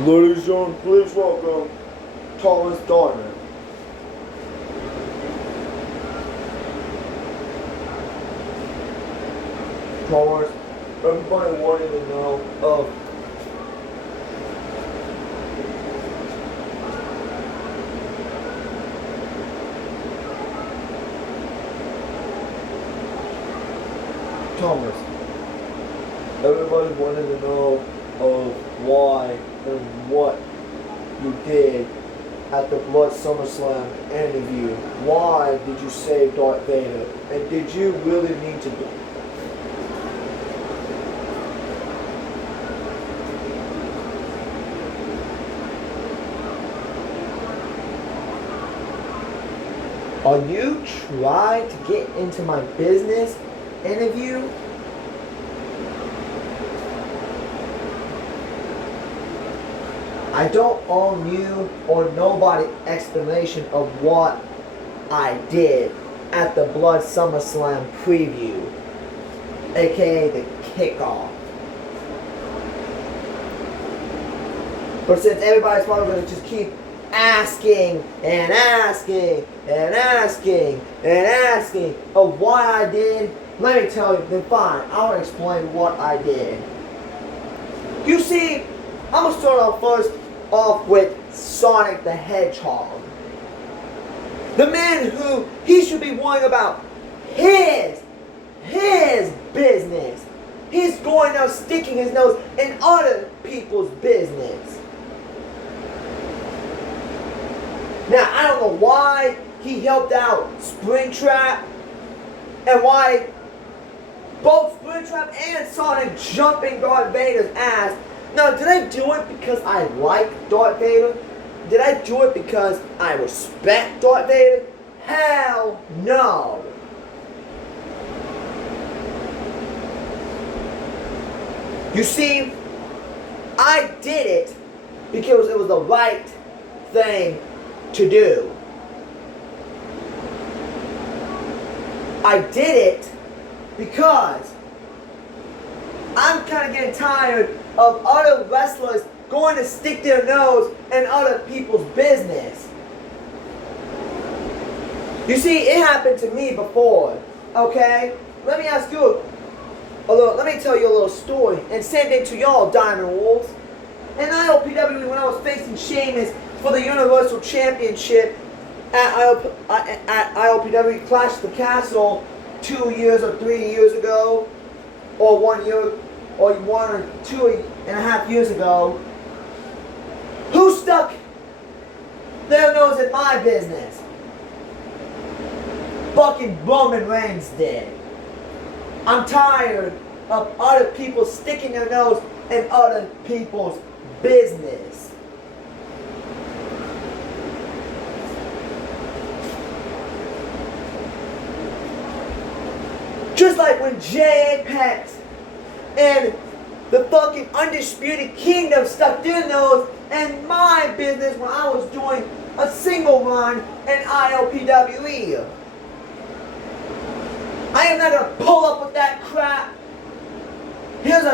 Ladies and gentlemen, please welcome Thomas Diamond. Thomas, everybody wanted to know of Thomas. Everybody wanted to know of why and what you did at the Blood SummerSlam interview. Why did you save Darth Vader? And did you really need to do? Are you trying to get into my business interview? I don't owe you or nobody explanation of what I did at the Blood SummerSlam preview, aka the kickoff. But since everybody's probably going to just keep asking and asking and asking and asking of why I did, let me tell you, then fine, I'll explain what I did. You see, I'm going to start off with Sonic the Hedgehog. The man who he should be worrying about his business. He's going out sticking his nose in other people's business. Now, I don't know why he helped out Springtrap and why both Springtrap and Sonic jumping Darth Vader's ass. Now, did I do it because I like Darth Vader? Did I do it because I respect Darth Vader? Hell no. You see, I did it because it was the right thing to do. I did it because I'm kind of getting tired of other wrestlers going to stick their nose in other people's business. You see, it happened to me before, okay? Let me ask you let me tell you a little story, and same thing to y'all, Diamond Wolves. In ILPW, when I was facing Sheamus for the Universal Championship at ILPW Clash of the Castle 2 years or 3 years ago, or 1 year, or 1 or 2.5 years ago, who stuck their nose in my business? Fucking Roman Reigns did. I'm tired of other people sticking their nose in other people's business. Just like when J-Apex and the fucking Undisputed Kingdom stuck their nose in my business when I was doing a single run in ILPWE. I am not going to pull up with that crap. Here's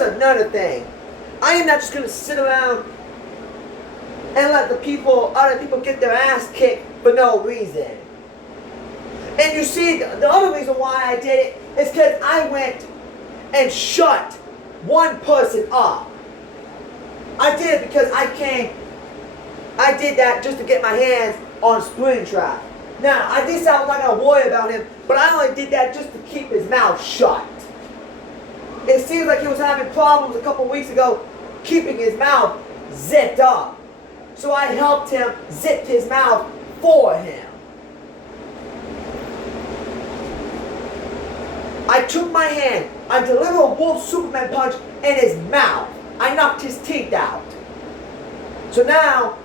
another thing. I am not just going to sit around and let other people get their ass kicked for no reason. And you see, the other reason why I did it is because I went and shut one person up. I did it because I did that just to get my hands on Springtrap. Now, I did say I was not going to worry about him, but I only did that just to keep his mouth shut. It seems like he was having problems a couple weeks ago keeping his mouth zipped up. So I helped him zip his mouth for him. I took my hand, I delivered a Wolf Superman punch in his mouth. I knocked his teeth out. So now,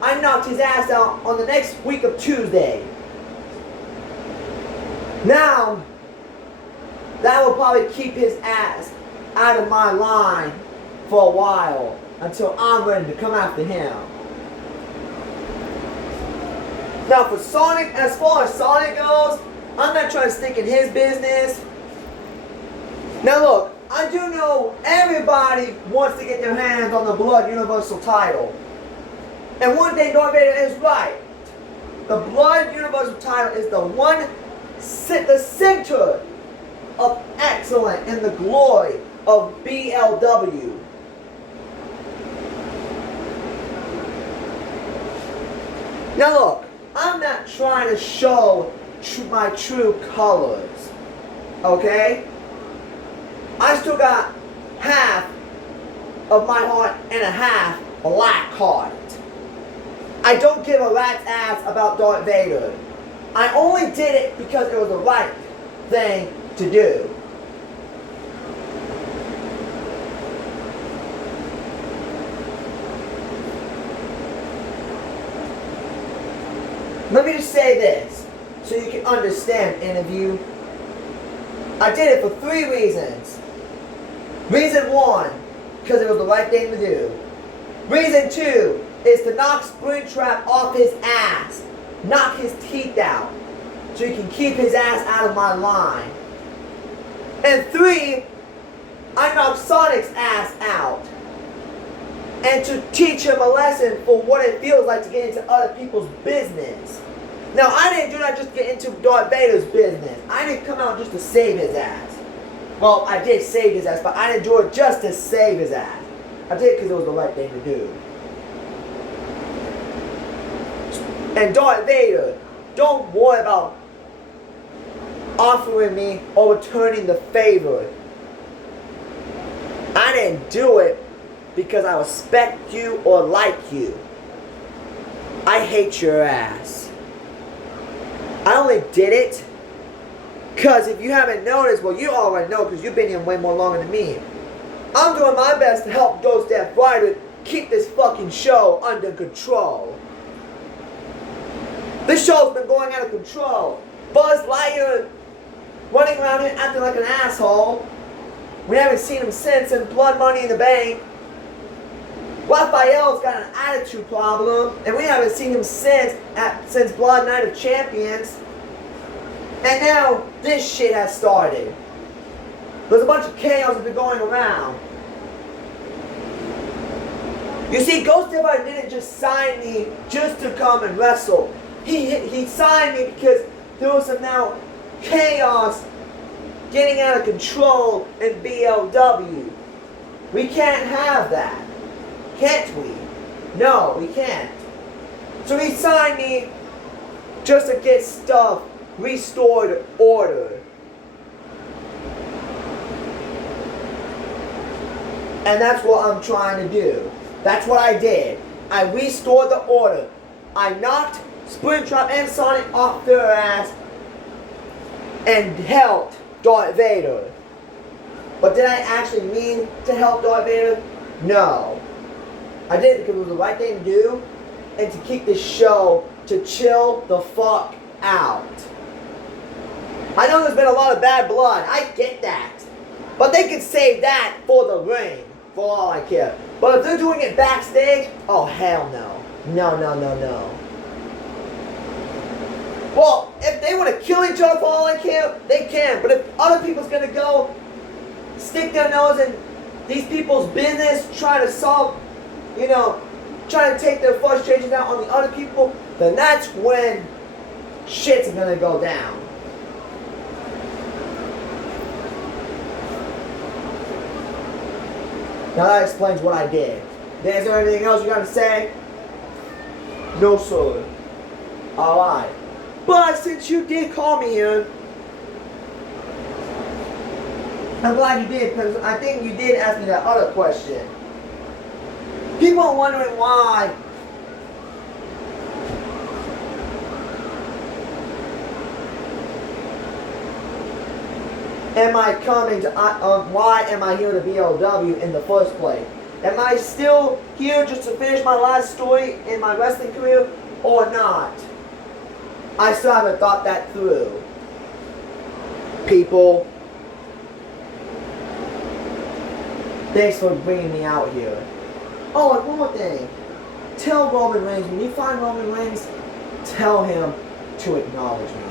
I knocked his ass out on the next week of Tuesday. Now, that will probably keep his ass out of my line for a while until I'm ready to come after him. Now for Sonic, as far as Sonic goes, I'm not trying to stick in his business. Now look, I I do know everybody wants to get their hands on the Blood Universal title. And one thing Darth Vader is right. The Blood Universal title is the center of excellence and the glory of BLW. Now look, I'm not trying to show my true colors, okay? I still got half of my heart and a half black heart. I don't give a rat's ass about Darth Vader. I only did it because it was the right thing to do. Let me just say this, so you can understand, interview. I did it for 3 reasons. Reason 1, because it was the right thing to do. Reason 2 is to knock Springtrap off his ass. Knock his teeth out. So you can keep his ass out of my line. And 3, I knocked Sonic's ass out. And to teach him a lesson for what it feels like to get into other people's business. Now, I didn't do that just to get into Darth Vader's business. I didn't come out just to save his ass. Well, I did save his ass, but I didn't do it just to save his ass. I did it because it was the right thing to do. And Darth Vader, don't worry about offering me or returning the favor. I didn't do it because I respect you or like you. I hate your ass. I only did it because if you haven't noticed, well, you already know because you've been here way more longer than me. I'm doing my best to help Ghost Darth Vader keep this fucking show under control. This show's been going out of control. Buzz Lightyear running around here acting like an asshole. We haven't seen him since in Blood Money in the Bank. Raphael's got an attitude problem, and we haven't seen him since Blood Night of Champions. And now this shit has started. There's a bunch of chaos that's been going around. You see, Ghost Vader didn't just sign me just to come and wrestle. He signed me because there was some now chaos getting out of control in BLW. We can't have that. Can't we? No, we can't. So he signed me just to get stuff restored order. And that's what I'm trying to do. That's what I did. I restored the order. I knocked Springtrap and Sonic off their ass and helped Darth Vader. But did I actually mean to help Darth Vader? No. I did it because it was the right thing to do and to keep this show to chill the fuck out. I know there's been a lot of bad blood. I get that. But they can save that for the ring, for all I care. But if they're doing it backstage, oh hell no. No, no, no, no. Well, if they want to kill each other for all I care, they can. But if other people's going to go stick their nose in these people's business, trying to solve, trying to take their frustrations out on the other people, then that's when shit's going to go down. Now that explains what I did. Is there anything else you got to say? No, sir. Alright. But since you did call me here, I'm glad you did, because I think you did ask me that other question. People are wondering why am I coming to, why am I here to BLW in the first place? Am I still here just to finish my last story in my wrestling career or not? I still haven't thought that through. People, thanks for bringing me out here. Oh, and one more thing. Tell Roman Reigns, when you find Roman Reigns, tell him to acknowledge me.